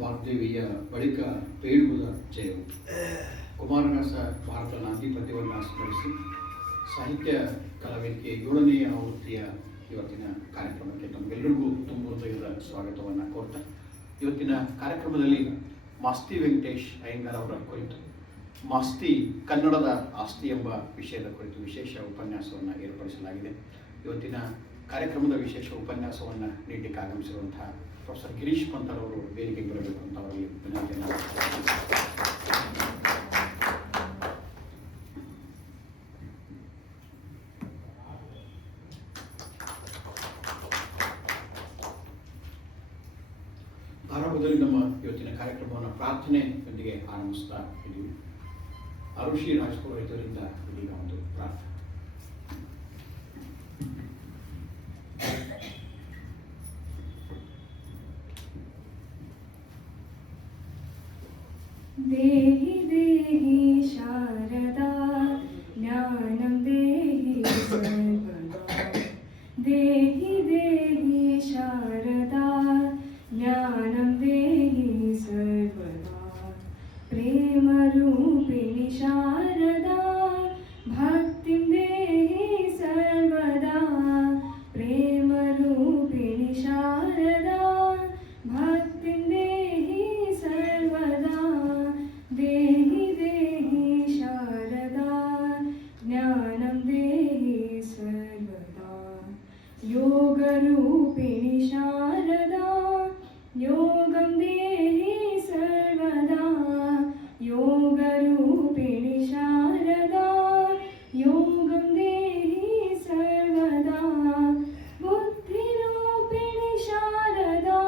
ವಾಗ್ದೇವಿಯ ಬಳಿಕ ಬೇಡುವುದ ಜಯವು. ಕುಮಾರವ್ಯಾಸ ಭಾರತ ನಾಂದಿಪದ್ಯವನ್ನು ಸ್ಮರಿಸಿ ಸಾಹಿತ್ಯ ಕಲಾವೇದಿಕೆ 7ನೇ ಆವೃತ್ತಿಯ ಇವತ್ತಿನ ಕಾರ್ಯಕ್ರಮಕ್ಕೆ ತಮಗೆಲ್ಲರಿಗೂ ತುಂಬ ಹೃದಯದ ಸ್ವಾಗತವನ್ನು ಕೋರ್ತಾ, ಇವತ್ತಿನ ಕಾರ್ಯಕ್ರಮದಲ್ಲಿ ಮಾಸ್ತಿ ವೆಂಕಟೇಶ್ ಅಯ್ಯಂಗಾರ್ ಅವರ ಕುರಿತು ಮಾಸ್ತಿ ಕನ್ನಡದ ಆಸ್ತಿ ಎಂಬ ವಿಷಯದ ಕುರಿತು ವಿಶೇಷ ಉಪನ್ಯಾಸವನ್ನು ಏರ್ಪಡಿಸಲಾಗಿದೆ. ಇವತ್ತಿನ ಕಾರ್ಯಕ್ರಮದ ವಿಶೇಷ ಉಪನ್ಯಾಸವನ್ನು ನೀಡಲಿಕ್ಕೆ ಆಗಮಿಸಿರುವಂತಹ ಪ್ರೊಫೆಸರ್ ಗಿರೀಶ್ ಪಂತರ್ ಅವರು ವೇದಿಕೆಗೆ ಬರಬೇಕು ಅಂತ ಅವರಿಗೆ ವಿನಂತಿಯನ್ನು ಆರಂಭದಲ್ಲಿ ನಮ್ಮ ಇವತ್ತಿನ ಕಾರ್ಯಕ್ರಮವನ್ನು ಪ್ರಾರ್ಥನೆಯೊಂದಿಗೆ ಆರಂಭಿಸ್ತಾ ಇದ್ದೀವಿ. ಅರುಷಿ ರಾಜಪುರೋಹಿತರಿಂದ ಇದೀಗ ಒಂದು ಪ್ರಾರ್ಥನೆ. देहि देहि शारदा ज्ञानं देहि सर्वदा, देहि देहि शारदा ज्ञानं देहि सर्वदा, प्रेमरूपिणि शारदा भक्तिं देहि सर्वदा, प्रेमरूपिणि शारदा भक्तिं देहि सर्वदा, देहि देहि शारदा ज्ञानं देहि सर्वदा, योगरूपिणि शारदा योगं देहि सर्वदा, योगरूपिणि शारदा योगं देहि सर्वदा, बुद्धिरूपिणि शारदा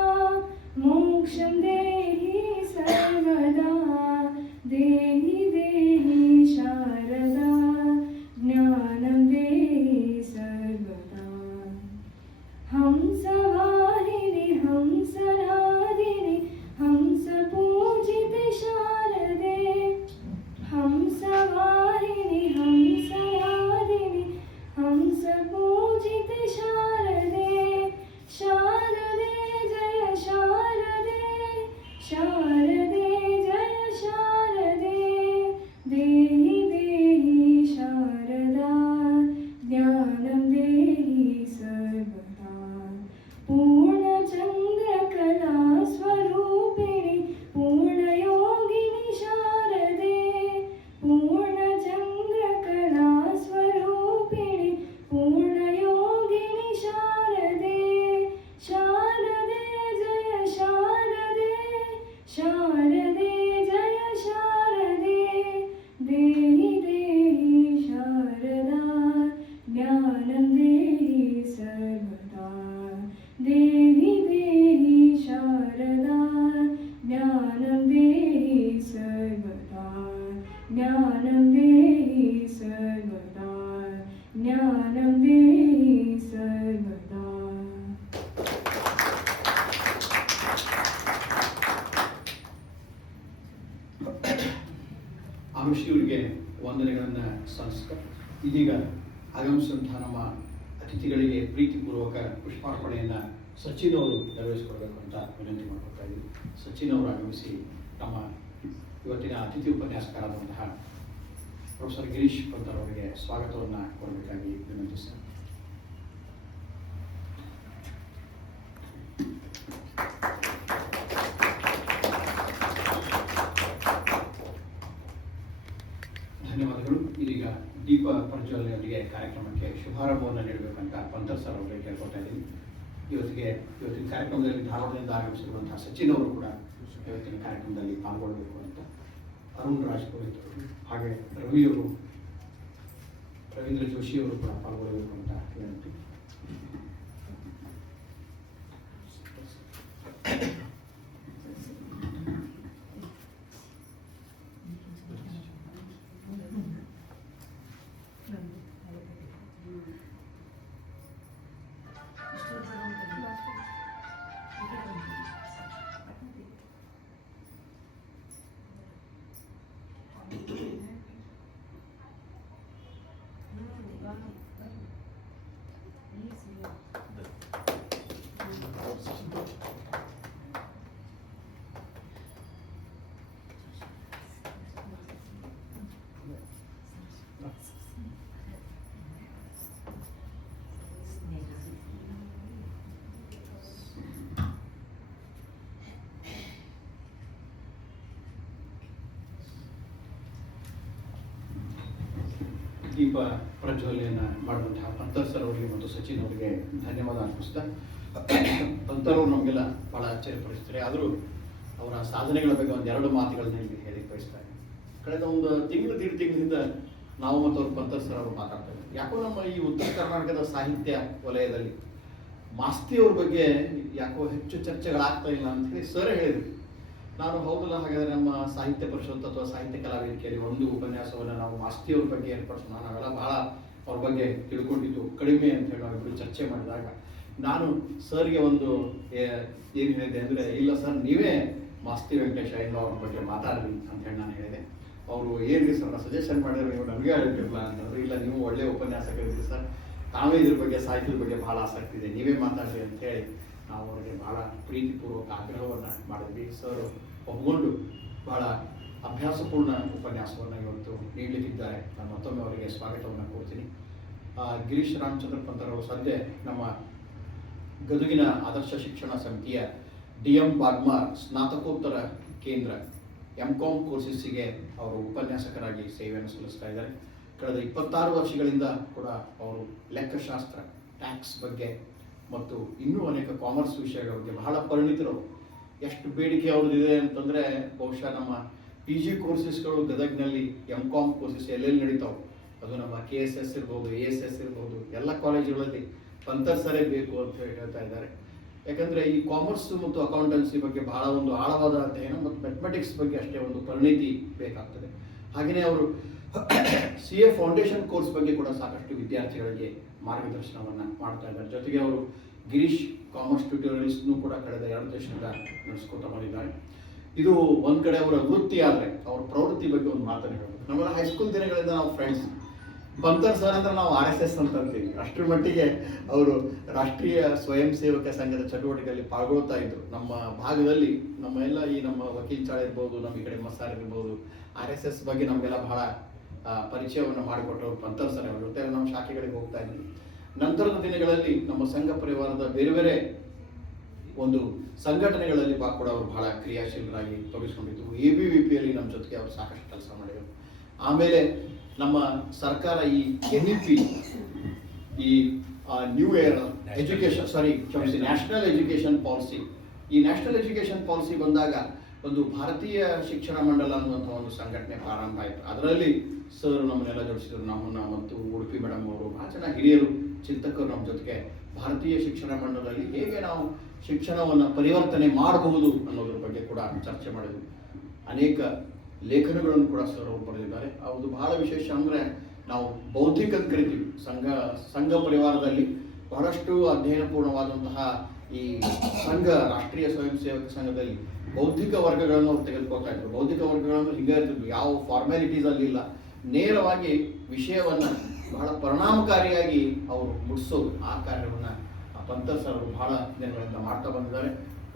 मोक्षं देहि सर्वदा, देहि देहि शारदा ज्ञानं देहि सर्वदा, हंसवाहिनि हंसनादिनि हंसपूजिते शारदे, हंसवाहिनि हंसनादिनि हंसपूजिते शारदे, शारदे जय शारदे, शारदे जय शारदे, देहि देहि शारदा ज्ञानं देहि सर्वदा, पूर्णचन्द्रकला स्वरूपिणि पूर्णयोगिनि शारदे, पूर्णचन्द्रकला स्वरूपिणि पूर्णयोगिनि शारदे, शारदे जय शारदे, शारदे जय शारदे, देहि देहि शारदा ज्ञानं देहि सर्वदा, देहि देहि शारदा ज्ञानं देहि सर्वदा, ज्ञानं देहि सर्वदा, ज्ञानं देहि सर्वदा. ಆರುಷಿಯವರಿಗೆ ವಂದನೆಗಳನ್ನು ಸಲ್ಲಿಸ್ತಾ ಇದೀಗ ಆಗಮಿಸಿದಂತಹ ನಮ್ಮ ಅತಿಥಿಗಳಿಗೆ ಪ್ರೀತಿಪೂರ್ವಕ ಪುಷ್ಪಾರ್ಪಣೆಯನ್ನು ಸಚಿನ್ ಅವರು ನೆರವೇರಿಸಿಕೊಳ್ಬೇಕು ಅಂತ ವಿನಂತಿ ಮಾಡ್ಕೊಳ್ತಾ ಇದ್ದೀವಿ. ಸಚಿನ್ ಅವರು ಆಗಮಿಸಿ ನಮ್ಮ ಇವತ್ತಿನ ಅತಿಥಿ ಉಪನ್ಯಾಸಕರಾದಂತಹ ಪ್ರೊಫೆಸರ್ ಗಿರೀಶ್ ಪಂತರ್ ಅವರಿಗೆ ಸ್ವಾಗತವನ್ನು ಕೊಡಬೇಕಾಗಿ ವಿನಂತಿಸ್ತಾರೆ. ಧನ್ಯವಾದಗಳು. ಇದೀಗ ದೀಪ ಪ್ರಜ್ವಲನೆಯೊಂದಿಗೆ ಕಾರ್ಯಕ್ರಮಕ್ಕೆ ಶುಭಾರಂಭವನ್ನು ನೀಡಬೇಕಂತ ಪಂತರ್ ಸರ್ ಅವರಿಗೆ ಕೇಳ್ಕೊತಾ ಇದ್ದೀನಿ. ಇವತ್ತಿನ ಕಾರ್ಯಕ್ರಮದಲ್ಲಿ ಧಾರವಾಡದಿಂದ ಆಗಮಿಸಿರುವಂತಹ ಸಚಿನ್ ಅವರು ಕೂಡ ಇವತ್ತಿನ ಕಾರ್ಯಕ್ರಮದಲ್ಲಿ ಪಾಲ್ಗೊಳ್ಳಬೇಕು ಅಂತ, ಅರುಣ್ ರಾಜ್ಪುರೋಹಿತ್ ಅವರು ಹಾಗೆ ರವೀಂದ್ರ ಜೋಶಿ ಅವರು ಕೂಡ ಪಾಲ್ಗೊಳ್ಳಬೇಕು ಅಂತ ವಿನಂತಿ. Easy. ದೀಪ ಪ್ರಜ್ವಲನೆಯನ್ನು ಮಾಡುವಂತಹ ಪಂತರ್ ಸರ್ ಅವರಿಗೆ ಮತ್ತು ಸಚಿನ್ ಅವರಿಗೆ ಧನ್ಯವಾದ ಅರ್ಪಿಸ್ತಾ, ಪಂತರ್ ಅವರು ನಮಗೆಲ್ಲ ಭಾಳ ಆಶ್ಚರ್ಯಪಡಿಸ್ತಾರೆ. ಆದರೂ ಅವರ ಸಾಧನೆಗಳ ಬಗ್ಗೆ ಒಂದೆರಡು ಮಾತುಗಳನ್ನ ಇಲ್ಲಿ ಹೇಳಿ ಬಯಸ್ತಾರೆ. ಕಳೆದ ಒಂದು ತಿಂಗಳು 1.5 ತಿಂಗಳಿಂದ ನಾವು ಮತ್ತು ಅವರು ಪಂತರ್ ಸರ್ ಅವರು ಮಾತಾಡ್ತಾ ಇದ್ದಾರೆ. ಯಾಕೋ ನಮ್ಮ ಈ ಉತ್ತರ ಕರ್ನಾಟಕದ ಸಾಹಿತ್ಯ ವಲಯದಲ್ಲಿ ಮಾಸ್ತಿ ಅವ್ರ ಬಗ್ಗೆ ಯಾಕೋ ಹೆಚ್ಚು ಚರ್ಚೆಗಳಾಗ್ತಾ ಇಲ್ಲ ಅಂತ ಹೇಳಿ ಸರ್ ಹೇಳಿದ್ರು. ನಾನು ಹೌದಲ್ಲ, ಹಾಗಾದರೆ ನಮ್ಮ ಸಾಹಿತ್ಯ ಪರಿಷತ್ ಅಥವಾ ಸಾಹಿತ್ಯ ಕಲಾ ವೇದಿಕೆಯಲ್ಲಿ ಒಂದು ಉಪನ್ಯಾಸವನ್ನು ನಾವು ಮಾಸ್ತಿಯವ್ರ ಬಗ್ಗೆ ಏರ್ಪಡಿಸೋಣ, ನಾವೆಲ್ಲ ಬಹಳ ಅವ್ರ ಬಗ್ಗೆ ತಿಳ್ಕೊಂಡಿದ್ದು ಕಡಿಮೆ ಅಂತ ಹೇಳಿ ನಾವಿಬ್ಬರು ಚರ್ಚೆ ಮಾಡಿದಾಗ ನಾನು ಸರ್ಗೆ ಒಂದು ಏನು ಹೇಳಿದೆ ಅಂದರೆ, ಇಲ್ಲ ಸರ್ ನೀವೇ ಮಾಸ್ತಿ ವೆಂಕಟೇಶ ಅಯ್ಯಂಗಾರ್ ಅವ್ರ ಬಗ್ಗೆ ಮಾತಾಡಲಿ ಅಂತ ಹೇಳಿ ನಾನು ಹೇಳಿದೆ. ಅವರು ಏನ್ರಿ ಸರ್ ಸಜೆಷನ್ ಮಾಡಿದ್ರೆ ನೀವು ನಮಗೆ ಹೇಳ್ತಿರಲ್ಲ ಅಂತಂದ್ರೆ, ಇಲ್ಲ ನೀವು ಒಳ್ಳೆಯ ಉಪನ್ಯಾಸಕರಿದ್ರಿ ಸರ್, ತಾವೇ ಇದ್ರ ಬಗ್ಗೆ ಸಾಹಿತ್ಯದ ಬಗ್ಗೆ ಭಾಳ ಆಸಕ್ತಿ ಇದೆ, ನೀವೇ ಮಾತಾಡ್ರಿ ಅಂತ ಹೇಳಿ ನಾವು ಅವರಿಗೆ ಭಾಳ ಪ್ರೀತಿಪೂರ್ವಕ ಆಗ್ರಹವನ್ನು ಮಾಡಿದ್ವಿ. ಸರ್ ಒಪ್ಪಿಕೊಂಡು ಭಾಳ ಅಭ್ಯಾಸಪೂರ್ಣ ಉಪನ್ಯಾಸವನ್ನು ಇವತ್ತು ನೀಡಲಿಕ್ಕಿದ್ದಾರೆ. ನಾನು ಮತ್ತೊಮ್ಮೆ ಅವರಿಗೆ ಸ್ವಾಗತವನ್ನು ಕೋರ್ತೀನಿ. ಗಿರೀಶ್ ರಾಮಚಂದ್ರ ಪಂತರ್ ಅವರು ಸದ್ಯ ನಮ್ಮ ಗದುಗಿನ ಆದರ್ಶ ಶಿಕ್ಷಣ ಸಮಿತಿಯ DM ಬಾಗ್ಮಾರ್ ಸ್ನಾತಕೋತ್ತರ ಕೇಂದ್ರ MCOM ಕೋರ್ಸಸ್ಸಿಗೆ ಅವರು ಉಪನ್ಯಾಸಕರಾಗಿ ಸೇವೆಯನ್ನು ಸಲ್ಲಿಸ್ತಾ ಇದ್ದಾರೆ. ಕಳೆದ 26 ವರ್ಷಗಳಿಂದ ಕೂಡ ಅವರು ಲೆಕ್ಕಶಾಸ್ತ್ರ, ಟ್ಯಾಕ್ಸ್ ಬಗ್ಗೆ ಮತ್ತು ಇನ್ನೂ ಅನೇಕ ಕಾಮರ್ಸ್ ವಿಷಯಗಳ ಬಗ್ಗೆ ಬಹಳ ಪರಿಣಿತರು. ಎಷ್ಟು ಬೇಡಿಕೆ ಅವ್ರದ್ದಿದೆ ಅಂತಂದರೆ, ಬಹುಶಃ ನಮ್ಮ PG ಕೋರ್ಸಸ್ಗಳು ಗದಗ್ನಲ್ಲಿ MCOM ಕೋರ್ಸಸ್ ಎಲ್ಲೆಲ್ಲಿ ನಡೀತಾವೆ, ಅದು ನಮ್ಮ KSS ಇರ್ಬೋದು, ASS ಇರ್ಬೋದು, ಎಲ್ಲ ಕಾಲೇಜುಗಳಲ್ಲಿ ಪಂತರ್ ಸರೇ ಬೇಕು ಅಂತ ಹೇಳ್ತಾ ಇದ್ದಾರೆ. ಯಾಕಂದರೆ ಈ ಕಾಮರ್ಸ್ ಮತ್ತು ಅಕೌಂಟೆನ್ಸಿ ಬಗ್ಗೆ ಬಹಳ ಒಂದು ಆಳವಾದ ಅಧ್ಯಯನ ಮತ್ತು ಮ್ಯಾಥಮೆಟಿಕ್ಸ್ ಬಗ್ಗೆ ಅಷ್ಟೇ ಒಂದು ಪರಿಣಿತಿ ಬೇಕಾಗ್ತದೆ. ಹಾಗೆಯೇ ಅವರು CA ಫೌಂಡೇಶನ್ ಕೋರ್ಸ್ ಬಗ್ಗೆ ಕೂಡ ಸಾಕಷ್ಟು ವಿದ್ಯಾರ್ಥಿಗಳಿಗೆ ಮಾರ್ಗದರ್ಶನವನ್ನು ಮಾಡ್ತಾ ಇದ್ದಾರೆ. ಜೊತೆಗೆ ಅವರು ಗಿರೀಶ್ ಕಾಮರ್ಸ್ ಟ್ಯೂಟೋರಿಯಲ್ಸ್ನೂ ಕೂಡ ಕಳೆದ 2 ವರ್ಷದಿಂದ ನಡೆಸ್ಕೊತಾ ಬಂದಿದ್ದಾರೆ. ಇದು ಒಂದು ಕಡೆ ಅವರ ವೃತ್ತಿ, ಆದರೆ ಅವರ ಪ್ರವೃತ್ತಿ ಬಗ್ಗೆ ಒಂದು ಮಾತನ್ನು ಹೇಳಬೇಕು. ನಮ್ಮೆಲ್ಲ ಹೈಸ್ಕೂಲ್ ದಿನಗಳಿಂದ ನಾವು ಫ್ರೆಂಡ್ಸ್. ಪಂತರ್ ಸರ್ ಅಂದ್ರೆ ನಾವು RSS ಅಂತ ಅಂತೀವಿ. ಅಷ್ಟರ ಮಟ್ಟಿಗೆ ಅವರು ರಾಷ್ಟ್ರೀಯ ಸ್ವಯಂ ಸೇವಕ ಸಂಘದ ಚಟುವಟಿಕೆಯಲ್ಲಿ ಪಾಲ್ಗೊಳ್ತಾ ಇದ್ರು. ನಮ್ಮ ಭಾಗದಲ್ಲಿ ನಮ್ಮ ವಕೀಲ್ ಚಾಳ ಇರ್ಬೋದು, ನಮ್ಮ ಈ ಕಡೆ ಮಸಾರ್ ಇರ್ಬೋದು, RSS ಬಗ್ಗೆ ನಮಗೆಲ್ಲ ಬಹಳ ಪರಿಚಯವನ್ನು ಮಾಡಿಕೊಟ್ಟವರು ಪಂತರ್ ಸರ್ ಅವ್ರ ಜೊತೆ ನಮ್ಮ ಶಾಖೆಗಳಿಗೆ ಹೋಗ್ತಾ ಇದ್ವಿ. ನಂತರದ ದಿನಗಳಲ್ಲಿ ನಮ್ಮ ಸಂಘ ಪರಿವಾರದ ಬೇರೆ ಬೇರೆ ಒಂದು ಸಂಘಟನೆಗಳಲ್ಲಿ ಕೂಡ ಅವರು ಬಹಳ ಕ್ರಿಯಾಶೀಲರಾಗಿ ತೊಡಗಿಸ್ಕೊಂಡಿದ್ದು. ABVPಯಲ್ಲಿ ನಮ್ಮ ಜೊತೆಗೆ ಅವರು ಸಾಕಷ್ಟು ಕೆಲಸ ಮಾಡಿದರು. ಆಮೇಲೆ ನಮ್ಮ ಸರ್ಕಾರ ಈ NEP, ಈ new air education national education policy, ಈ ನ್ಯಾಷನಲ್ ಎಜುಕೇಷನ್ ಪಾಲಿಸಿ ಬಂದಾಗ ಒಂದು ಭಾರತೀಯ ಶಿಕ್ಷಣ ಮಂಡಲ ಅನ್ನುವಂಥ ಒಂದು ಸಂಘಟನೆ ಪ್ರಾರಂಭ ಆಯಿತು. ಅದರಲ್ಲಿ ಸರ್ ನಮ್ಮನ್ನೆಲ್ಲ ಜೋಡಿಸಿದ್ರು, ನಮ್ಮನ್ನು ಮತ್ತು ಉಡುಪಿ ಮೇಡಮ್ ಅವರು ಭಾಳ ಚೆನ್ನಾಗಿ ಹಿರಿಯರು ಚಿಂತಕರು ನಮ್ಮ ಜೊತೆಗೆ ಭಾರತೀಯ ಶಿಕ್ಷಣ ಮಂಡಲದಲ್ಲಿ ಹೇಗೆ ನಾವು ಶಿಕ್ಷಣವನ್ನು ಪರಿವರ್ತನೆ ಮಾಡಬಹುದು ಅನ್ನೋದ್ರ ಬಗ್ಗೆ ಕೂಡ ಚರ್ಚೆ ಮಾಡಿದ್ರು. ಅನೇಕ ಲೇಖನಗಳನ್ನು ಕೂಡ ಸರ್ ಅವರು ಬರೆದಿದ್ದಾರೆ. ಅದು ಬಹಳ ವಿಶೇಷ ಅಂದರೆ, ನಾವು ಬೌದ್ಧಿಕ ಅಂತ ಕರಿತೀವಿ. ಸಂಘ ಪರಿವಾರದಲ್ಲಿ ಬಹಳಷ್ಟು ಅಧ್ಯಯನಪೂರ್ಣವಾದಂತಹ ಈ ಸಂಘ, ರಾಷ್ಟ್ರೀಯ ಸ್ವಯಂ ಸೇವಕ ಸಂಘದಲ್ಲಿ ಬೌದ್ಧಿಕ ವರ್ಗಗಳನ್ನು ಅವ್ರು ತೆಗೆದುಕೊಳ್ತಾ ಇದ್ರು. ಬೌದ್ಧಿಕ ವರ್ಗಗಳನ್ನು ಹಿಂಗೆ ಇರ್ತಿದ್ವು, ಯಾವ ಫಾರ್ಮ್ಯಾಲಿಟೀಸ್ ಅಲ್ಲಿ ಇಲ್ಲ, ನೇರವಾಗಿ ವಿಷಯವನ್ನು ಬಹಳ ಪರಿಣಾಮಕಾರಿಯಾಗಿ ಅವರು ಮುಟ್ಟಿಸೋದು. ಆ ಕಾರ್ಯವನ್ನು ಪಂತರ್ ಸರ್ ಅವರು ಬಹಳ ದಿನಗಳಿಂದ ಮಾಡ್ತಾ ಬಂದಿದ್ದಾರೆ.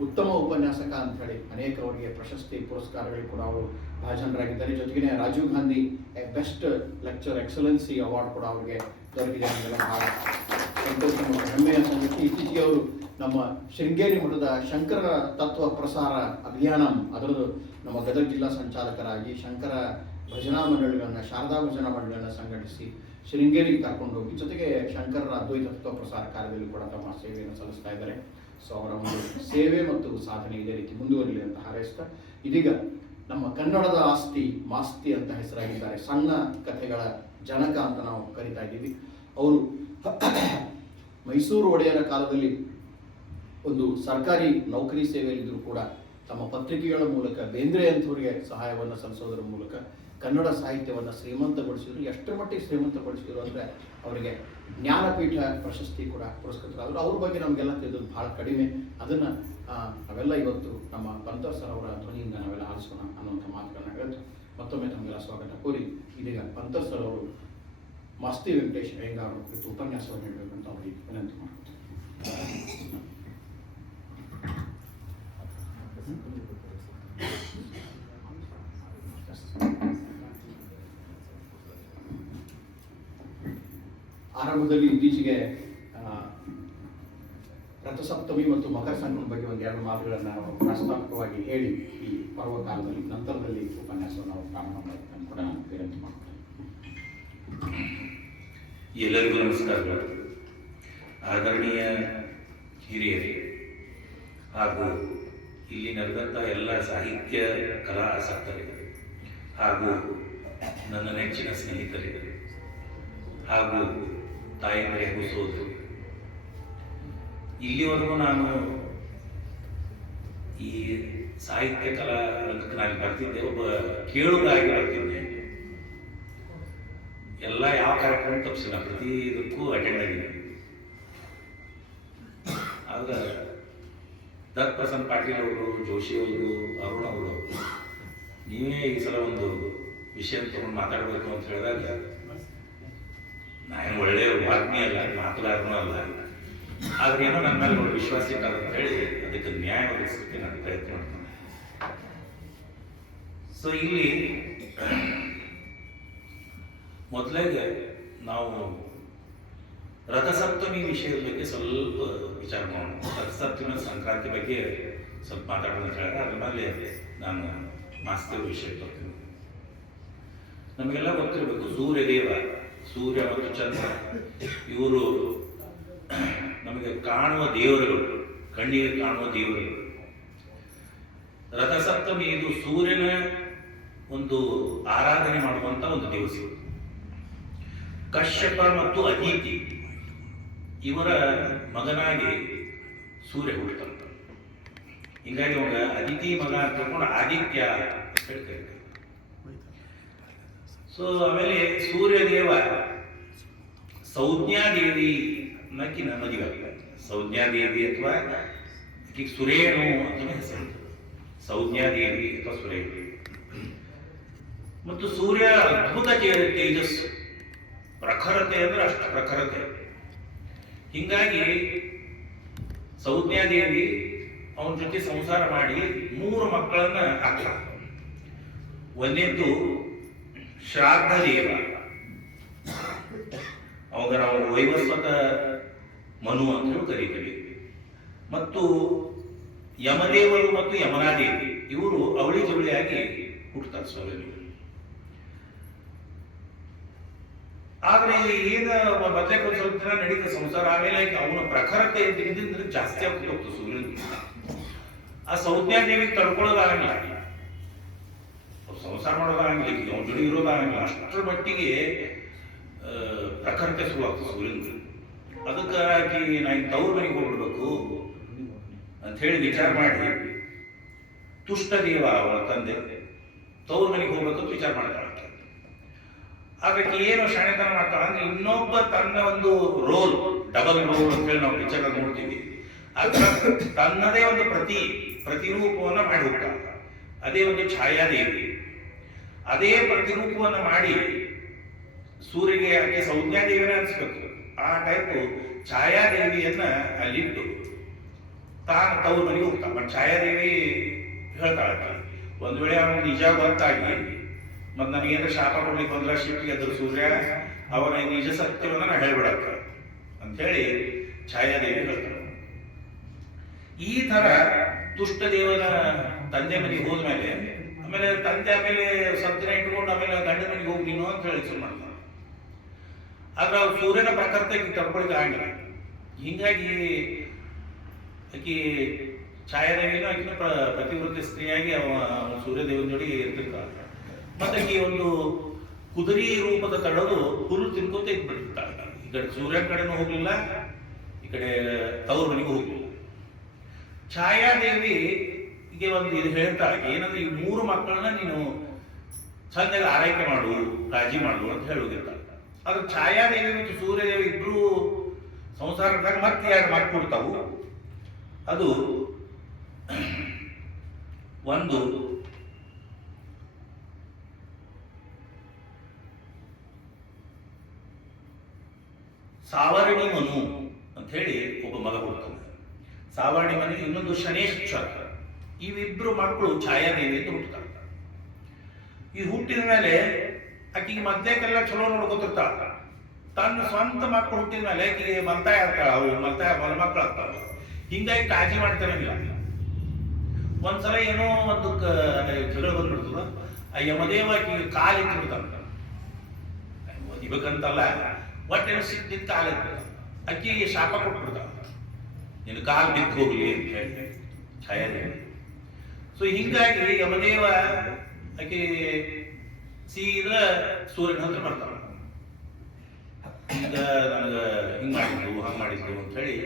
ಉತ್ತಮ ಉಪನ್ಯಾಸಕ ಅಂತ ಹೇಳಿ ಅನೇಕ ಅವರಿಗೆ ಪ್ರಶಸ್ತಿ ಪುರಸ್ಕಾರಗಳಿಗೆ ಕೂಡ ಅವರು ಭಾಜನರಾಗಿದ್ದಾರೆ. ಜೊತೆಗೆ Rajiv Gandhi best lecture excellence award ಕೂಡ ಅವರಿಗೆ ದೊರಕಿದೆ. ನಮಗೆಲ್ಲ ಬಹಳ ಸಂತೋಷ ಮತ್ತು ಹೆಮ್ಮೆಯ ಸಂಗತಿ. ಇತ್ತೀಚೆಗೆ ಅವರು ನಮ್ಮ ಶೃಂಗೇರಿ ಮಠದ ಶಂಕರ ತತ್ವ ಪ್ರಸಾರ ಅಭಿಯಾನ, ಅದರದ್ದು ನಮ್ಮ ಗದಗ ಜಿಲ್ಲಾ ಸಂಚಾಲಕರಾಗಿ ಶಂಕರ ಭಜನಾ ಮಂಡಳಿಗಳನ್ನು, ಶಾರದಾ ಭಜನಾ ಮಂಡಳಿಗಳನ್ನು ಸಂಘಟಿಸಿ ಶೃಂಗೇರಿಗೆ ಕರ್ಕೊಂಡು ಹೋಗಿ, ಜೊತೆಗೆ ಶಂಕರರ ಅದ್ವೈತ ತತ್ವ ಪ್ರಸಾರ ಕಾರ್ಯದಲ್ಲಿ ಕೂಡ ತಮ್ಮ ಸೇವೆಯನ್ನು ಸಲ್ಲಿಸ್ತಾ ಇದ್ದಾರೆ. ಸೊ ಅವರ ಒಂದು ಸೇವೆ ಮತ್ತು ಸಾಧನೆ ಇದೇ ರೀತಿ ಮುಂದುವರಿಲಿ ಅಂತ ಹಾರೈಸ್ತಾ, ಇದೀಗ ನಮ್ಮ ಕನ್ನಡದ ಆಸ್ತಿ ಮಾಸ್ತಿ ಅಂತ ಹೆಸರಾಗಿದ್ದಾರೆ. ಸಣ್ಣ ಕಥೆಗಳ ಜನಕ ಅಂತ ನಾವು ಕರಿತಾ ಇದ್ದೀವಿ. ಅವರು ಮೈಸೂರು ಒಡೆಯರ ಕಾಲದಲ್ಲಿ ಒಂದು ಸರ್ಕಾರಿ ನೌಕರಿ ಸೇವೆಯಲ್ಲಿದ್ದರೂ ಕೂಡ ತಮ್ಮ ಪತ್ರಿಕೆಗಳ ಮೂಲಕ ಬೇಂದ್ರೆ ಅಂಥವರಿಗೆ ಸಹಾಯವನ್ನು ಸಲ್ಲಿಸೋದರ ಮೂಲಕ ಕನ್ನಡ ಸಾಹಿತ್ಯವನ್ನು ಶ್ರೀಮಂತಗೊಳಿಸಿದ್ರು. ಎಷ್ಟರ ಮಟ್ಟಿಗೆ ಶ್ರೀಮಂತಗೊಳಿಸಿದ್ರು ಅಂದರೆ, ಅವರಿಗೆ ಜ್ಞಾನಪೀಠ ಪ್ರಶಸ್ತಿ ಕೂಡ ಪುರಸ್ಕೃತರಾದರು. ಅವ್ರ ಬಗ್ಗೆ ನಮಗೆಲ್ಲ ತಿಳಿದದ್ದು ಭಾಳ ಕಡಿಮೆ. ಅದನ್ನು ಅವೆಲ್ಲ ಇವತ್ತು ನಮ್ಮ ಪಂತರ್ ಸರ್ ಅವರ ಧ್ವನಿಯಿಂದ ನಾವೆಲ್ಲ ಆಲಿಸೋಣ ಅನ್ನುವಂಥ ಮಾತುಗಳನ್ನ ಹೇಳ್ತು ಮತ್ತೊಮ್ಮೆ ತಮಗೆಲ್ಲ ಸ್ವಾಗತ ಕೋರಿ, ಇದೀಗ ಪಂತರ್ ಸರ್ ಅವರು ಮಾಸ್ತಿ ವೆಂಕಟೇಶ್ ಅಯ್ಯಂಗಾರ್ ಅವರ ಕುರಿತು ಉಪನ್ಯಾಸವನ್ನು ನೀಡಬೇಕಂತ ಅವರಿಗೆ ವಿನಂತಿ ಮಾಡ್ತೀನಿ. ಆರಂಭದಲ್ಲಿ ಇತ್ತೀಚೆಗೆ ರಥಸಪ್ತಮಿ ಮತ್ತು ಮಕರ ಸಂಕ್ರಾಂತಿ ಬಗ್ಗೆ ಒಂದೆರಡು ಮಾತುಗಳನ್ನು ನಾವು ಪ್ರಾಸ್ತಾವಿಕವಾಗಿ ಹೇಳಿ ಈ ಪರ್ವಕಾಲದಲ್ಲಿ ನಂತರದಲ್ಲಿ ಉಪನ್ಯಾಸವನ್ನು ನಾವು ಪ್ರಾರಂಭ ಮಾಡಬೇಕಂತ ಕೂಡ ನಾನು ವಿನಂತಿ ಮಾಡ್ತೇನೆ. ಎಲ್ಲರಿಗೂ ನಮಸ್ಕಾರಗಳು. ಆದರಣೀಯ ಹಿರಿಯರೇ ಹಾಗೂ ಇಲ್ಲಿ ನಡೆದಂಥ ಎಲ್ಲ ಸಾಹಿತ್ಯ ಕಲಾ ಆಸಕ್ತರಿಗೆ ಹಾಗೂ ನನ್ನ ನೆಚ್ಚಿನ ಸ್ನೇಹಿತರಿಗೆ ಹಾಗೂ ತಾಯಂದಿರೆ ಹಾಗೂ ಸೋದರಿ, ಇಲ್ಲಿವರೆಗೂ ನಾನು ಈ ಸಾಹಿತ್ಯ ಕಲಾ ರಂಗಕ್ಕೆ ನಾನು ಬರ್ತಿದ್ದೆ, ಒಬ್ಬ ಕೇಳುಗರಾಗಿ ಬರ್ತಿದ್ದೆ. ಎಲ್ಲ ಯಾವ ಕಾರ್ಯಕ್ರಮ ತಪ್ಪಿಸಿಲ್ಲ, ಪ್ರತಿ ಇದಕ್ಕೂ ಅಟೆಂಡ್ ಆಗಿದ್ದೆ. ಆದ್ರೆ ದತ್ ಪ್ರಸನ್ನ ಪಾಟೀಲ್ ಅವರು, ಜೋಶಿ ಅವರು, ಅರುಣ್ ಅವರು ನೀವೇ ಈ ಸಲ ಒಂದು ವಿಷಯ ತಗೊಂಡು ಮಾತಾಡಬೇಕು ಅಂತ ಹೇಳಿದಾಗ ನಾನು ಒಳ್ಳೆಯ ವಾಗ್ಮಿ ಅಲ್ಲ, ಮಾತುಗಾರನೂ ಅಲ್ಲ, ಆದ್ರೆ ಏನೋ ನನ್ನ ಮೇಲೆ ಒಂದು ವಿಶ್ವಾಸ ಇಟ್ಟದ ಅಂತ ಹೇಳಿ ಅದಕ್ಕೆ ನ್ಯಾಯ ಒದಗಿಸಲಿಕ್ಕೆ ನಾನು ಪ್ರಯತ್ನ ಮಾಡ್ತೇನೆ. ಸೊ ಇಲ್ಲಿ ಮೊದಲಿಗೆ ನಾವು ರಥಸಪ್ತಮಿ ವಿಷಯದ ಬಗ್ಗೆ ಸ್ವಲ್ಪ ವಿಚಾರ ಮಾಡೋಣ. ರಥಸಪ್ತಮಿ ಸಂಕ್ರಾಂತಿ ಬಗ್ಗೆ ಸ್ವಲ್ಪ ಮಾತಾಡೋಣ ಅಂತ ಹೇಳಿದ್ರೆ ಅದ್ರ ಮೇಲೆ ನಾನು ಮಾಸ್ತೇವ ವಿಷಯ ಬರ್ತೀನಿ. ನಮಗೆಲ್ಲ ಗೊತ್ತಿರಬೇಕು, ಸೂರ್ಯ ಮತ್ತು ಚಂದ್ರ ಇವರು ನಮಗೆ ಕಾಣುವ ದೇವರುಗಳು, ಕಣ್ಣಿಗೆ ಕಾಣುವ ದೇವರುಗಳು. ರಥಸಪ್ತಮಿ ಇದು ಸೂರ್ಯನ ಒಂದು ಆರಾಧನೆ ಮಾಡುವಂತ ಒಂದು ದಿವಸ. ಕಶ್ಯಪ ಮತ್ತು ಅದಿತಿ ಇವರ ಮಗನಾಗಿ ಸೂರ್ಯ ಹುಟ್ಟುತ್ತಾನೆ. ಹಿಂಗಾಗಿ ಅವಾಗ ಅದಿತಿ ಮಗ ಅಂತ ಹೇಳ್ಕೊಂಡು ಆದಿತ್ಯ ಅಂತ ಹೇಳ್ತಾರೆ. ಸೊ ಆಮೇಲೆ ಸೂರ್ಯದೇವ ಸೌಜ್ಞಾದೇವಿ ನಕ್ಕಿನ ಮದುವೆ ಆಗ್ತಾರೆ. ಸೌಜ್ಞಾದೇವಿ ಅಥವಾ ಸುರೇಣು ಅಂತ ಹೆಸರು, ಸೌಜ್ಞಾದೇವಿ ಅಥವಾ ಸುರೇಣು. ಮತ್ತು ಸೂರ್ಯ ಅದ್ಭುತ ತೇಜಸ್ಸು, ಪ್ರಖರತೆ ಅಂದ್ರೆ ಅಷ್ಟು ಪ್ರಖರತೆ. ಹಿಂಗಾಗಿ ಸೌಜ್ಞಾದೇವಿ ಅವನ ಜೊತೆ ಸಂಸಾರ ಮಾಡಿ 3 ಮಕ್ಕಳನ್ನ ಹಾಕ್ತಾರೆ. ಒಂದೇದ್ದು ಶ್ರಾದ್ದ ದೇವ, ಅವಾಗ ನಾವು ವೈವಸ್ವತ ಮನು ಅಂತ ಕರೀತೀವಿ. ಮತ್ತು ಯಮದೇವರು ಮತ್ತು ಯಮನಾದೇವಿ ಇವರು ಅವಳಿ ಜವಳಿಯಾಗಿ ಹುಟ್ಟುತ್ತಾರೆ ಸೂರ್ಯನಿಗೆ. ಆದ್ರೆ ಏನು ಮೊದಲೇ ಸ್ವಲ್ಪ ದಿನ ನಡೀತ ಸಂಸಾರ, ಆಮೇಲೆ ಅವನ ಪ್ರಖರತೆ ದಿನದಿಂದ ಜಾಸ್ತಿ ಆಗ್ತಾ ಹೋಗ್ತು ಸೂರ್ಯನಿಗೆ. ಆ ಸೌಜ್ಞಾದೇವಿಗೆ ತಡ್ಕೊಳ್ಳೋದಾಗಂಗಿಲ್ಲ, ಸಂಸಾರ ಮಾಡೋದಾಗಂಗಿಲ್ಲ, ಅವನ ಜೊತೆ ಇರೋದಾಗಂಗಿಲ್ಲ. ಅಷ್ಟರ ಮಟ್ಟಿಗೆ ಪ್ರಖರತೆ ಶುರುವಾಗ್ತದೆ ಸೂರ್ಯನಿಗೆ. ಅದಕ್ಕಾಗಿ ನಾನು ತವ್ರ ಮನೆಗೆ ಹೋಗ್ಬಿಡ್ಬೇಕು ಅಂತ ಹೇಳಿ ವಿಚಾರ ಮಾಡಿ ತುಷ್ಟದೇವ ಅವಳ ತಂದೆ ತವ್ರ ಮನೆಗೆ ಹೋಗ್ಬೇಕು ಅಂತ ವಿಚಾರ ಮಾಡ್ತಾಳೆ. ಅದಕ್ಕೆ ಏನು ಶಾಣೆತನ ಮಾಡ್ತಾಳೆ ಅಂದ್ರೆ ಇನ್ನೊಬ್ಬ ತನ್ನ ಒಂದು ರೋಲ್, ಡಬಲ್ ರೋಲ್ ಅಂತ ಹೇಳಿ ನಾವು ಪಿಕ್ಚರ್ ನೋಡ್ತೀವಿ, ಅದರ ತನ್ನದೇ ಒಂದು ಪ್ರತಿರೂಪವನ್ನ ಮಾಡಿ ಹೋಗ್ತಾಳೆ. ಅದೇ ಒಂದು ಛಾಯಾದೇವಿ. ಅದೇ ಪ್ರತಿರೂಪವನ್ನ ಮಾಡಿ ಸೂರ್ಯಗೆ ಆಕೆ ಸೌಜ್ಞಾದೇವಿನ ಅನ್ಸ್ಬೇಕು. ಆ ಟೈಪ್ ಛಾಯಾದೇವಿಯನ್ನ ಅಲ್ಲಿಟ್ಟು ತಾನು ತವ್ರ ಮನೆಗೆ ಹೋಗ್ತಾಳೆ. ಬಟ್ ಛಾಯಾದೇವಿ ಹೇಳ್ತಾಳೆ, ಒಂದ್ ವೇಳೆ ಅವನು ನಿಜ ಗೊತ್ತಾಗಿ ಮತ್ ನನಗೇನು ಶಾಪ ಕೊಡ್ಲಿಕ್ಕೆ ಬಂದ್ರ ಶಿಫ್ಟ್ಗೆ ಅದ್ರ ಸೂರ್ಯ ಅವನ ನಿಜ ಸತ್ಯವನ್ನ ನಾ ಹೇಳ್ಬಿಡಕ್ಕ ಅಂತೇಳಿ ಛಾಯಾದೇವಿ ಹೇಳ್ತಾಳೆ. ಈ ತರ ದುಷ್ಟದೇವನ ತಂದೆ ಮನೆಗೆ ಹೋದ್ಮೇಲೆ ಆಮೇಲೆ ತಂದೆ ಆಮೇಲೆ ಸತ್ತಿನ ಇಟ್ಕೊಂಡು ಆಮೇಲೆ ಗಂಡ ಮನೆಗೆ ಹೋಗಿ ನೀನು ಅಂತ ಹೇಳಿ ಶುರು ಮಾಡ್ತಾನೆ. ಆದ್ರೆ ಅವ್ರು ಸೂರ್ಯನ ಪ್ರಕೃತಿಗೆ ತಡ್ಕೊಳಿಕ್ಕೆ ಆಗಿಲ್ಲ. ಹಿಂಗಾಗಿ ಆಕಿ ಛಾಯಾದೇವಿನ ಆಕಿನ ಪ್ರತಿವೃತ್ತಿ ಸ್ತ್ರೀಯಾಗಿ ಸೂರ್ಯದೇವನ ಜೋಡಿ ಇರ್ತಿರ್ತಾಳೆ. ಮತ್ತೆ ಆಕಿ ಒಂದು ಕುದುರೆ ರೂಪದ ತಡದು ಹುಲ್ಲು ತಿನ್ಕೊಂತ ಇದ್ಬಿಟ್ಟಿರ್ತಾಳೆ. ಈ ಕಡೆ ಸೂರ್ಯನ ಕಡೆನೂ ಹೋಗ್ಲಿಲ್ಲ, ಈ ಕಡೆ ತವ್ರ ಮನೆಗೂ ಹೋಗ್ಲಿಲ್ಲ. ಛಾಯಾದೇವಿ ಗೆ ಒಂದು ಇದು ಹೇಳ್ತಾಳೆ, ಏನಂದ್ರೆ ಈ 3 ಮಕ್ಕಳನ್ನ ನೀನು ಚಂದಾಗ ಆರೈಕೆ ಮಾಡು, ಕಾಳಜಿ ಮಾಡು ಅಂತ ಹೇಳೋದಿರ್ತಾಳೆ. ಆದ್ರೆ ಛಾಯಾದೇವಿ ಮತ್ತು ಸೂರ್ಯದೇವಿ ಇಬ್ರು ಸಂಸಾರದಾಗ ಮತ್ತೆ 2 ಮಕ್ಕಳು ಕೊಡ್ತಾವು. ಅದು ಒಂದು ಸಾವರ್ಣಿ ಮನು ಅಂತ ಹೇಳಿ ಒಬ್ಬ ಮಗ ಹುಡ್ತಾನೆ. ಸಾವರ್ಣಿ ಮನು, ಇನ್ನೊಂದು ಶನೇಶ್ವರ. ಇವಿಬ್ರು ಮಕ್ಕಳು ಛಾಯಾದೇವಿ ಅಂತ ಹುಟ್ಟುತ್ತಾರೆ. ಈ ಹುಟ್ಟಿದ ಮೇಲೆ ಆಕಿಗೆ ಮದ್ಯಕ್ಕೆಲ್ಲ ಚಲೋ ನೋಡ್ಕೊತಿರ್ತಾಳ. ತನ್ನ ಸ್ವಂತ ಮಕ್ಕಳು ಹುಟ್ಟಿದ ಮೇಲೆ ಆಕಿಗೆ ಮಲ್ತಾಯ ಆಗ್ತಾಳ, ಅವು ಮಲ್ತಾಯ ಮಕ್ಕಳು ಆಗ್ತಾಳ. ಹಿಂಗಾಗಿ ಕಾಳಜಿ ಮಾಡ್ತಾರಂಗಿಲ್ಲ. ಒಂದ್ಸಲ ಏನೋ ಒಂದು ಜಗಳ ಬಂದ್ಬಿಡ್ತದ, ಆ ಯಮದೇವ ಆಕಿಗೆ ಕಾಲು ಇಟ್ಟು ಬಿಡ್ತಾನ. ಹೊಡಿಬೇಕಂತಲ್ಲ, ಒಟ್ಟೇನು ಸಿಟ್ಟಿದ್ ಕಾಲ ಅಕ್ಕಿ ಶಾಪ ಕೊಟ್ಬಿಡ್ತಾವ, ನಿನ್ನ ಕಾಲು ಬಿದ್ದು ಹೋಗ್ಲಿ ಅಂತ ಹೇಳಿ ಛಾಯಾದೇವಿ. ಸೊ ಹಿಂಗಾಗಿ ಯಮದೇವ ಆಕೆ ಸೀದಾ ಸೂರ್ಯನ ಹತ್ರ ಬರ್ತಾವ. ಈಗ ನನಗೆ ಹಿಂಗೆ ಮಾಡಿದ್ದು ಹಂಗೆ ಮಾಡಿದ್ದು ಅಂತ ಹೇಳಿ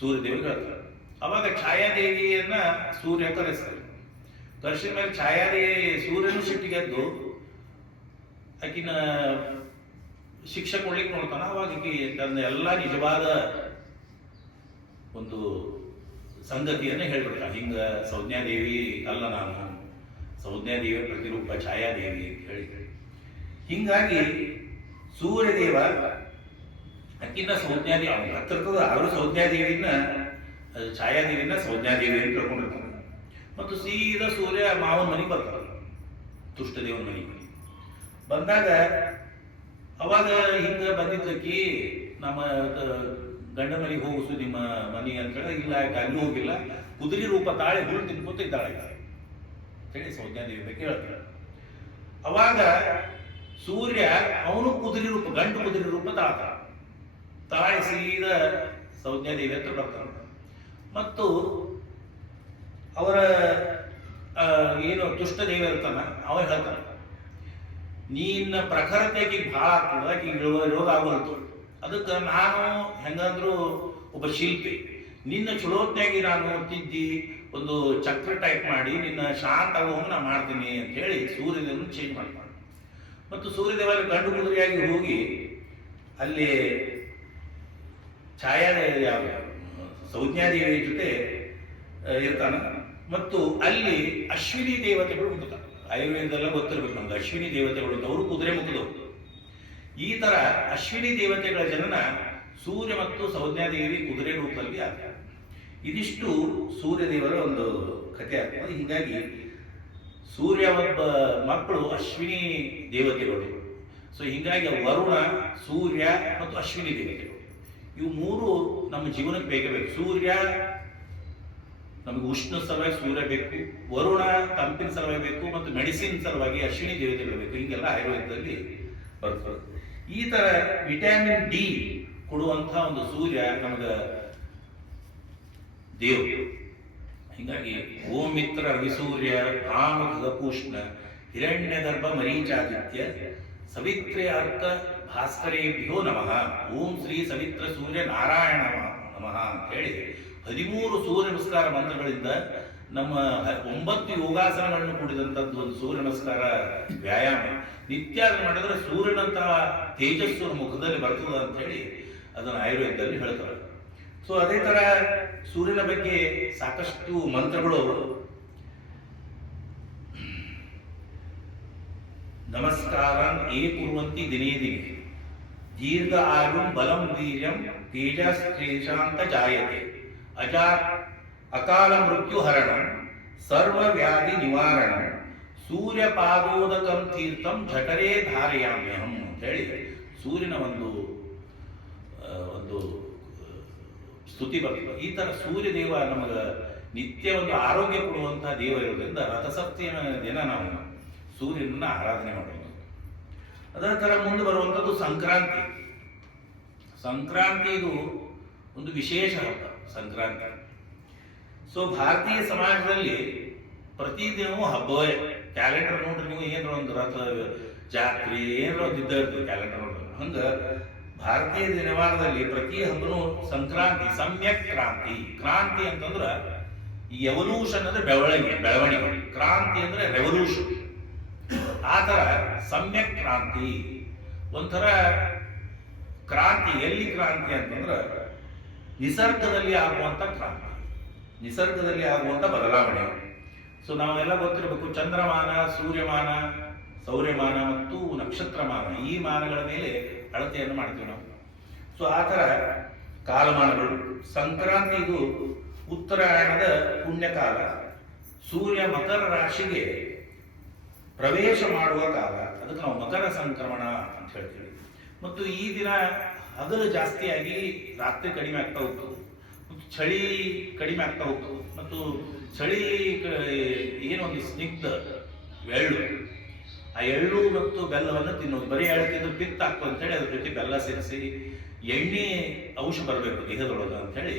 ಸೂರ್ಯದೇವಿಗೆ ಹೇಳ್ತಾರೆ. ಅವಾಗ ಛಾಯಾದೇವಿಯನ್ನ ಸೂರ್ಯ ಕರೆಸ್ತಾರೆ. ಕರೆಸಿದ ಮೇಲೆ ಛಾಯಾದೇವಿ ಸೂರ್ಯನು ಸಿಟ್ಟಿಗೆದ್ದು ಆಕಿನ ಶಿಕ್ಷೆ ಕೊಡ್ಲಿಕ್ಕೆ ನೋಡ್ತಾನ. ಅವಾಗ ಆಕಿ ತನ್ನ ಎಲ್ಲ ನಿಜವಾದ ಒಂದು ಸಂಗತಿಯನ್ನು ಹೇಳ್ಬಿಡ್ತಾನೆ. ಹಿಂಗ ಸಂಜ್ಞಾದೇವಿ ಅಲ್ಲ, ನಾನು ಸಂಜ್ಞಾದೇವಿಯ ಪ್ರತಿರೂಪ ಛಾಯಾದೇವಿ ಅಂತ ಹೇಳಿ. ಹಿಂಗಾಗಿ ಸೂರ್ಯದೇವ ಅಕ್ಕಿನ ಸಂಜ್ಞಾದೇವಿ ಅವ್ನು ಹತ್ತಿರ್ತದ, ಅವರು ಸಂಜ್ಞಾದೇವಿನ ಛಾಯಾದೇವಿನ ಸಂಜ್ಞಾದೇವಿ ಅಂತ ತಿಳ್ಕೊಂಡಿರ್ತಾನೆ. ಮತ್ತು ಸೀದಾ ಸೂರ್ಯ ಮಾವನ ಮನೆಗೆ ಬರ್ತಾನೆ, ತುಷ್ಟದೇವನ ಮನೆಗೆ ಬಂದಾಗ ಅವಾಗ ಹಿಂಗ ಬಂದಿದ್ದಕ್ಕಿ ನಮ್ಮ ಗಂಡ ಮನೆಗೆ ಹೋಗಿಸು ನಿಮ್ಮ ಮನೆಗೆ ಅಂತ ಹೇಳಿ, ಇಲ್ಲ ಅಲ್ಲಿ ಹೋಗಿಲ್ಲ, ಕುದುರೆ ರೂಪ ತಾಳೆ ಹುಳು ತಿನ್ಕೊತ ಇದ್ದಾಳೆ ಹೇಳಿ ಸಂಜ್ಞಾದೇವಿ ಬಗ್ಗೆ ಹೇಳ್ತಾಳೆ. ಅವಾಗ ಸೂರ್ಯ ಅವನು ಕುದುರೆ ರೂಪ, ಗಂಡು ಕುದುರೆ ರೂಪ ತಾಳೆ ಸೀದಾ ಸಂಜ್ಞಾದೇವಿ ಹತ್ರ ಬರ್ತಾನೆ. ಮತ್ತು ಅವರ ಏನು ದುಷ್ಟದೇವಿ ಇರ್ತಾನ ಅವ ಹೇಳ್ತಾನೆ, ನಿನ್ನ ಪ್ರಖರತೆಗೆ ಭಾಳ ಆಗ್ತದ, ಈಗ ರೋಗ ಆಗೋಲ್ತು, ಅದಕ್ಕೆ ನಾನು ಹೆಂಗಂದ್ರು ಒಬ್ಬ ಶಿಲ್ಪಿ, ನಿನ್ನ ಚುಳೋತ್ನಾಗಿ ನಾನು ತಿದ್ದಿ ಒಂದು ಚಕ್ರ ಟೈಪ್ ಮಾಡಿ ನಿನ್ನ ಶಾಂತ ಆಗುವಂಗ ನಾ ಮಾಡ್ತೀನಿ ಅಂತ ಹೇಳಿ ಸೂರ್ಯದೇವನ ಚೇಂಜ್ ಮಾಡ್ತಾನೆ. ಮತ್ತು ಸೂರ್ಯದೇವ ಗಂಡು ಕುದುರೆಯಾಗಿ ಹೋಗಿ ಅಲ್ಲಿ ಛಾಯಾದೇವಿ ಸಂಜ್ಞಾದೇವಿ ಜೊತೆ ಇರ್ತಾನ. ಮತ್ತು ಅಲ್ಲಿ ಅಶ್ವಿನಿ ದೇವತೆಗಳು ಹುಟ್ಟುತ್ತಾರೆ. ಆಯುರ್ವೇದದೆಲ್ಲ ಗೊತ್ತಿರ್ಬೇಕು ನಮ್ಗೆ, ಅಶ್ವಿನಿ ದೇವತೆಗಳು ಅಂತ, ಅವರು ಕುದುರೆ ಮುಖದವರು. ಈ ತರ ಅಶ್ವಿನಿ ದೇವತೆಗಳ ಜನನ ಸೂರ್ಯ ಮತ್ತು ಸಂಜ್ಞಾದೇವಿ ಕುದುರೆ ರೂಪದಲ್ಲಿ ಆಗ್ತದೆ. ಇದಿಷ್ಟು ಸೂರ್ಯದೇವರ ಒಂದು ಕಥೆ ಆಗ್ತದೆ. ಹೀಗಾಗಿ ಸೂರ್ಯ ಒಬ್ಬ ಮಕ್ಕಳು ಅಶ್ವಿನಿ ದೇವತೆಗಳು. ಸೊ ಹೀಗಾಗಿ ವರುಣ, ಸೂರ್ಯ ಮತ್ತು ಅಶ್ವಿನಿ ದೇವತೆಗಳು ಇವು ಮೂರು ನಮ್ಮ ಜೀವನಕ್ಕೆ ಬೇಕೇ ಬೇಕು. ಸೂರ್ಯ ನಮಗೆ ಉಷ್ಣ ಸಲುವಾಗಿ ಸೂರ್ಯ ಬೇಕು, ವರುಣ ತಂಪಿನ ಸಲುವಾಗಿ ಬೇಕು, ಮತ್ತು ಮೆಡಿಸಿನ್ ಸಲುವಾಗಿ ಅಶ್ವಿನಿ ದೇವತೆಗಳು ಬೇಕು. ಹೀಗೆಲ್ಲ ಆಯುರ್ವೇದದಲ್ಲಿ ಬರ್ತದೆ. ಈ ತರ ವಿಟಮಿನ್ ಡಿ ಕೊಡುವಂತಹ ಒಂದು ಸೂರ್ಯ ನಮಗೆ ದೇವರು. ಹೀಗಾಗಿ ಓಂ ಮಿತ್ರ ರವಿಸೂರ್ಯ ಕಾಮ ಖಗಪೂಷ್ಣ ಹಿರಣ್ಯ ಗರ್ಭ ಮರೀಚಾದಿತ್ಯ ಸವಿತ್ರೆ ಅರ್ಥ ಭಾಸ್ಕರೇಭ್ಯೋ ನಮಃ. ಓಂ ಶ್ರೀ ಸವಿತ್ರ ಸೂರ್ಯ ನಾರಾಯಣ ನಮಃ ಅಂತ ಹೇಳಿ 13 ಸೂರ್ಯ ನಮಸ್ಕಾರ ಮಂತ್ರಗಳಿಂದ ನಮ್ಮ 9 ಯೋಗಾಸನಗಳನ್ನು ಕೂಡಿದಂಥದ್ದು ಒಂದು ಸೂರ್ಯ ನಮಸ್ಕಾರ ವ್ಯಾಯಾಮ ನಿತ್ಯ ಮಾಡಿದ್ರೆ ಸೂರ್ಯನಂತಹ ತೇಜಸ್ಸು ಮುಖದಲ್ಲಿ ಬರ್ತದೆ ಅಂತ ಹೇಳಿ ಅದನ್ನು ಆಯುರ್ವೇದದಲ್ಲಿ ಹೇಳ್ತಾರೆ. ಸೊ ಅದೇ ತರ ಸೂರ್ಯನ ಬಗ್ಗೆ ಸಾಕಷ್ಟು ಮಂತ್ರಗಳು. ನಮಸ್ಕಾರ ಏ ಕುರುವಂತಿ ದಿನೇ ದಿನೇ ದೀರ್ಘ ಆಯುಂ ಬಲಂ ವೀರ್ಯಂ ತೇಜಸ್ಶಾಂತ ಜಾಯತೆ ಅಕಾಲ ಮೃತ್ಯು ಹರಣಂ ಸರ್ವ ವ್ಯಾಧಿ ನಿವಾರಣಂ ಸೂರ್ಯ ಪಾದೋದಕಂ ತೀರ್ಥಂ ಜಠರೇ ಧಾರಯಾಮ್ಯಹಂ ಅಂತ ಹೇಳಿ ಸೂರ್ಯನ ಒಂದು ಸ್ತುತಿ ಬರ್ತದೆ. ಈ ತರ ಸೂರ್ಯ ದೇವ ನಮಗ ನಿತ್ಯ ಒಂದು ಆರೋಗ್ಯ ಕೊಡುವಂತಹ ದೇವ ಇರೋದ್ರಿಂದ ರಥಸಪ್ತಮಿಯ ದಿನ ನಾವು ಸೂರ್ಯನನ್ನ ಆರಾಧನೆ ಮಾಡೋದು. ಅದರ ತರ ಮುಂದೆ ಬರುವಂಥದ್ದು ಸಂಕ್ರಾಂತಿ. ಸಂಕ್ರಾಂತಿ ಇದು ಒಂದು ವಿಶೇಷ ಹಬ್ಬ ಸಂಕ್ರಾಂತಿ. ಸೊ ಭಾರತೀಯ ಸಮಾಜದಲ್ಲಿ ಪ್ರತಿದಿನವೂ ಹಬ್ಬವೇ. ಕ್ಯಾಲೆಂಡರ್ ನೋಡ್ರಿ ನೀವು, ಏನಾರ ಒಂದು ರಥ ಜಾತ್ರೆ ಏನಾರ ಒಂದು ಇದ್ದ ಇರ್ತದೆ ಕ್ಯಾಲೆಂಡರ್ ನೋಡ್ರಿ. ಹಂಗ ಭಾರತೀಯ ದಿನವಾರದಲ್ಲಿ ಪ್ರತಿ ಹಬ್ಬನೂ ಸಂಕ್ರಾಂತಿ, ಸಮ್ಯಕ್ ಕ್ರಾಂತಿ. ಕ್ರಾಂತಿ ಅಂತಂದ್ರ ಈ ಎವಲ್ಯೂಷನ್ ಅಂದ್ರೆ ಬೆಳವಣಿಗೆ, ಕ್ರಾಂತಿ ಅಂದ್ರೆ ರೆವಲ್ಯೂಷನ್. ಆ ತರ ಸಮ್ಯಕ್ ಕ್ರಾಂತಿ ಒಂಥರ ಕ್ರಾಂತಿ. ಎಲ್ಲಿ ಕ್ರಾಂತಿ ಅಂತಂದ್ರ ನಿಸರ್ಗದಲ್ಲಿ ಆಗುವಂತ ಕ್ರಾಂತಿ, ನಿಸರ್ಗದಲ್ಲಿ ಆಗುವಂತ ಬದಲಾವಣೆ. ಸೊ ನಾವೆಲ್ಲ ಗೊತ್ತಿರಬೇಕು, ಚಂದ್ರಮಾನ, ಸೂರ್ಯಮಾನ, ಸೌರ್ಯಮಾನ ಮತ್ತು ನಕ್ಷತ್ರಮಾನ, ಈ ಮಾನಗಳ ಮೇಲೆ ಅಳತೆಯನ್ನು ಮಾಡ್ತೀವಿ ನಾವು. ಸೊ ಆ ಥರ ಕಾಲಮಾನಗಳು. ಸಂಕ್ರಾಂತಿ ಇದು ಉತ್ತರಾಯಣದ ಪುಣ್ಯಕಾಲ. ಸೂರ್ಯ ಮಕರ ರಾಶಿಗೆ ಪ್ರವೇಶ ಮಾಡುವ ಕಾಲ, ಅದಕ್ಕೆ ನಾವು ಮಕರ ಸಂಕ್ರಮಣ ಅಂತ ಹೇಳ್ತೀವಿ. ಮತ್ತು ಈ ದಿನ ಹಗಲು ಜಾಸ್ತಿಯಾಗಿ ರಾತ್ರಿ ಕಡಿಮೆ ಆಗ್ತಾ ಹೋಗ್ತದೆ, ಮತ್ತು ಚಳಿ ಕಡಿಮೆ ಆಗ್ತಾ ಹೋಗ್ತದೆ. ಮತ್ತು ಚಳಿ ಏನೊಂದು ಸ್ನಿಗ್ಧ ಎಳ್ಳು, ಆ ಆ ಎಳ್ಳು ಮತ್ತು ಬೆಲ್ಲವನ್ನು ತಿನ್ನೋದು. ಬರೀ ಎಳ್ಳು ತಿಂದು ಪಿತ್ತ ಆಗ್ತದೆ ಅಂತೇಳಿ ಅದ್ರ ಜೊತೆ ಬೆಲ್ಲ ಸೇರಿಸಿ ಎಣ್ಣೆ ಅಂಶ ಬರಬೇಕು ದೇಹದೊಳಗೆ ಅಂಥೇಳಿ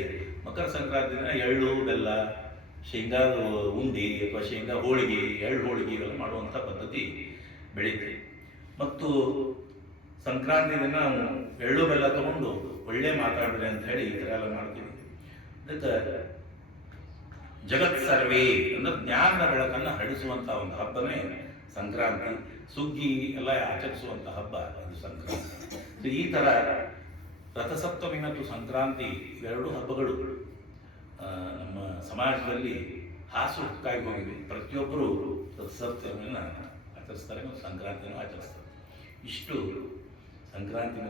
ಮಕರ ಸಂಕ್ರಾಂತಿ ದಿನ ಎಳ್ಳು ಬೆಲ್ಲ ಶೇಂಗಾ ಉಂಡಿ ಅಥವಾ ಶೇಂಗಾ ಹೋಳಿಗೆ ಎಳ್ಳು ಹೋಳಿಗೆ ಇವೆಲ್ಲ ಮಾಡುವಂಥ ಪದ್ಧತಿ ಬೆಳೀತದೆ. ಮತ್ತು ಸಂಕ್ರಾಂತಿ ದಿನ ನಾವು ಎಳ್ಳು ಬೆಲ್ಲ ತಗೊಂಡು ಒಳ್ಳೆ ಮಾತಾಡಿದ್ರೆ ಅಂತ ಹೇಳಿ ಈ ಥರ ಎಲ್ಲ ಮಾಡ್ತೀವಿ. ಅದಕ್ಕೆ ಜಗತ್ ಸರ್ವೇ ಅಂದ್ರೆ ಜ್ಞಾನದ ಬೆಳಕನ್ನು ಹರಡಿಸುವಂಥ ಒಂದು ಹಬ್ಬನೇ ಸಂಕ್ರಾಂತಿ. ಸುಗ್ಗಿ ಎಲ್ಲ ಆಚರಿಸುವಂಥ ಹಬ್ಬ ಅದು ಸಂಕ್ರಾಂತಿ. ಈ ಥರ ರಥಸಪ್ತಮಿ ಮತ್ತು ಸಂಕ್ರಾಂತಿ ಇವೆರಡು ಹಬ್ಬಗಳು ನಮ್ಮ ಸಮಾಜದಲ್ಲಿ ಹಾಸು ಹುಕ್ಕಾಗಿ ಹೋಗಿವೆ. ಪ್ರತಿಯೊಬ್ಬರು ರಥಸಪ್ತಮಿಯನ್ನು ಆಚರಿಸ್ತಾರೆ ಮತ್ತು ಸಂಕ್ರಾಂತಿಯನ್ನು ಆಚರಿಸ್ತಾರೆ. ಇಷ್ಟು ಸಂಕ್ರಾಂತಿ